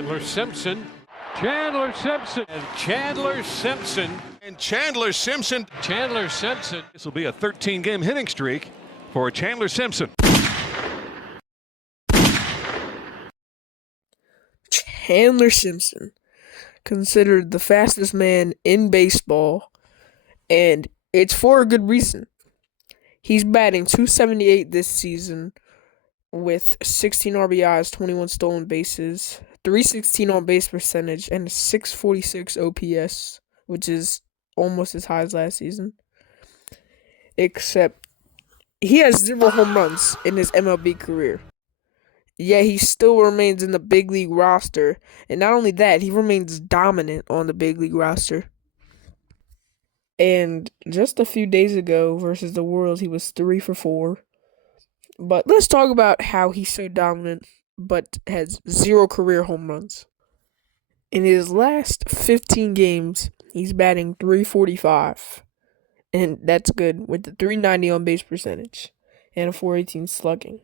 Chandler Simpson. Chandler Simpson. And Chandler Simpson. And Chandler Simpson. Chandler Simpson. This will be a 13-game hitting streak for Chandler Simpson. Chandler Simpson, considered the fastest man in baseball, and it's for a good reason. He's batting .278 this season with 16 RBIs, 21 stolen bases, .316 on base percentage, and a .646 OPS, which is almost as high as last season. Except he has 0 home runs in his MLB career. Yet he still remains in the big league roster. And not only that, he remains dominant on the big league roster. And just a few days ago versus the Worlds, he was 3 for 4. But let's talk about how he's so dominant, but has 0 career home runs. In his last 15 games, he's batting .345. And that's good, with the .390 on base percentage and a .418 slugging.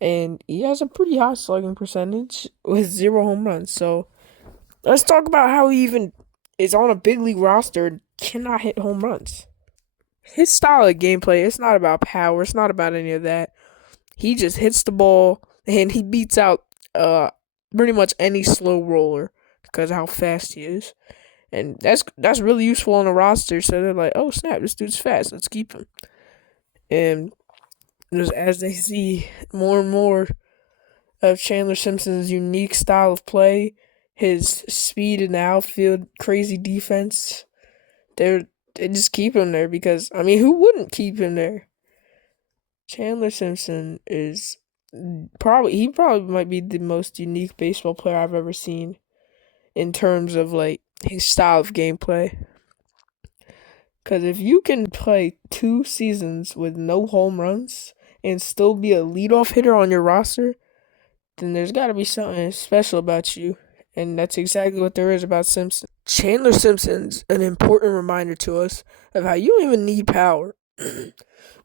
And he has a pretty high slugging percentage with 0 home runs. So let's talk about how he even is on a big league roster and cannot hit home runs. His style of gameplay, it's not about power. It's not about any of that. He just hits the ball and he beats out pretty much any slow roller because of how fast he is. And that's really useful on the roster. So they're like, oh snap, this dude's fast. Let's keep him. And just as they see more and more of Chandler Simpson's unique style of play, his speed in the outfield, crazy defense, they just keep him there because, I mean, who wouldn't keep him there? Chandler Simpson is he probably might be the most unique baseball player I've ever seen in terms of, like, his style of gameplay. Because if you can play 2 seasons with no home runs and still be a leadoff hitter on your roster, then there's got to be something special about you. And that's exactly what there is about Simpson. Chandler Simpson's an important reminder to us of how you don't even need power.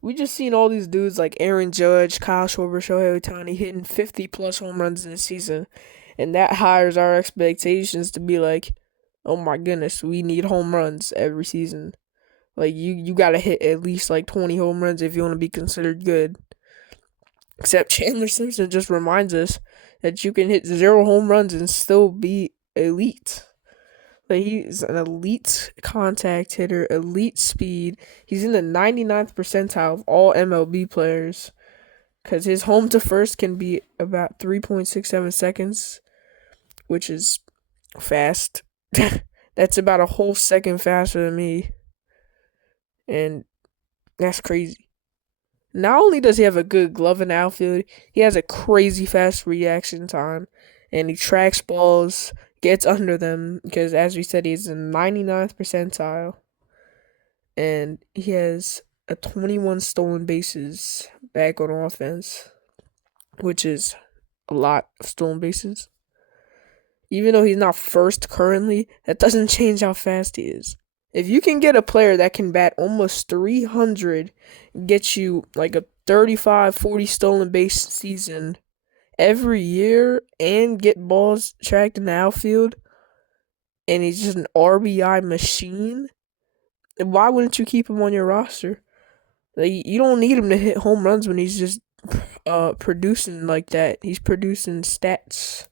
We just seen all these dudes like Aaron Judge, Kyle Schwarber, Shohei Ohtani hitting 50-plus home runs in a season. And that hires our expectations to be like, oh my goodness, we need home runs every season. Like, you got to hit at least, like, 20 home runs if you want to be considered good. Except Chandler Simpson just reminds us that you can hit 0 home runs and still be elite. Like, he's an elite contact hitter, elite speed. He's in the 99th percentile of all MLB players. Because his home to first can be about 3.67 seconds, which is fast. That's about a whole second faster than me. And that's crazy. Not only does he have a good glove in the outfield, he has a crazy fast reaction time. And he tracks balls, gets under them, because as we said, he's in 99th percentile. And he has a 21 stolen bases back on offense, which is a lot of stolen bases. Even though he's not first currently, that doesn't change how fast he is. If you can get a player that can bat almost 300, get you like a 35, 40 stolen base season every year, and get balls tracked in the outfield, and he's just an RBI machine, why wouldn't you keep him on your roster? Like, you don't need him to hit home runs when he's just producing like that. He's producing stats.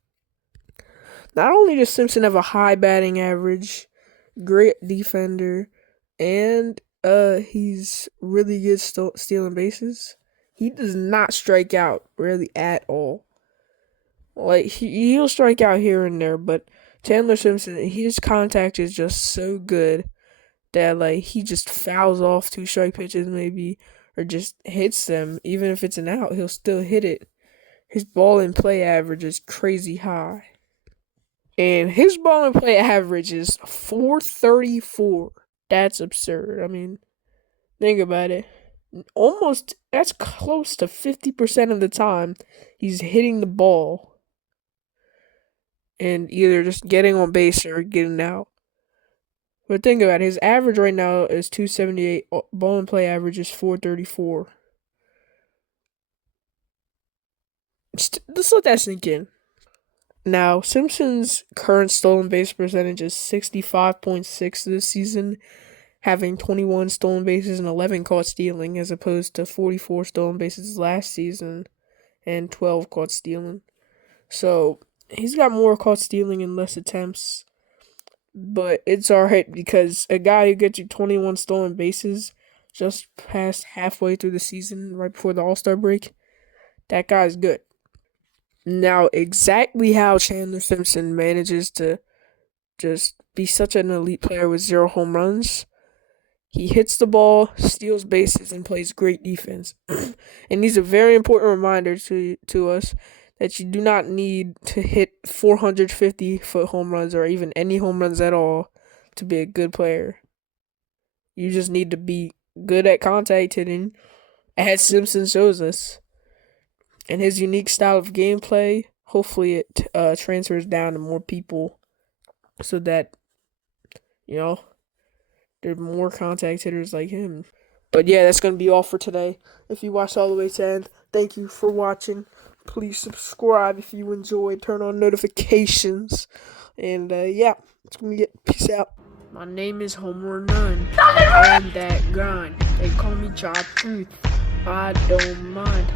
Not only does Simpson have a high batting average, great defender, and he's really good stealing bases, he does not strike out really at all. Like, he'll strike out here and there, but Chandler Simpson, his contact is just so good that, like, he just fouls off 2 strike pitches maybe, or just hits them. Even if it's an out, he'll still hit it. His ball and play average is crazy high. And his ball and play average is .434. That's absurd. I mean, think about it. That's close to 50% of the time he's hitting the ball and either just getting on base or getting out. But think about it. His average right now is .278. Ball and play average is .434. Let's let that sink in. Now, Simpson's current stolen base percentage is 65.6 this season, having 21 stolen bases and 11 caught stealing, as opposed to 44 stolen bases last season and 12 caught stealing. So, he's got more caught stealing and less attempts. But it's alright because a guy who gets you 21 stolen bases just past halfway through the season, right before the All-Star break, that guy's good. Now, exactly how Chandler Simpson manages to just be such an elite player with 0 home runs, he hits the ball, steals bases, and plays great defense. And he's a very important reminder to us that you do not need to hit 450-foot home runs or even any home runs at all to be a good player. You just need to be good at contact hitting, as Simpson shows us. And his unique style of gameplay, hopefully it transfers down to more people so that, there are more contact hitters like him. But yeah, that's going to be all for today. If you watched all the way to the end, thank you for watching. Please subscribe if you enjoyed. Turn on notifications. And yeah, it's going to get peace out. My name is Homer Nunn. I'm that grind. They call me Job Truth. I don't mind.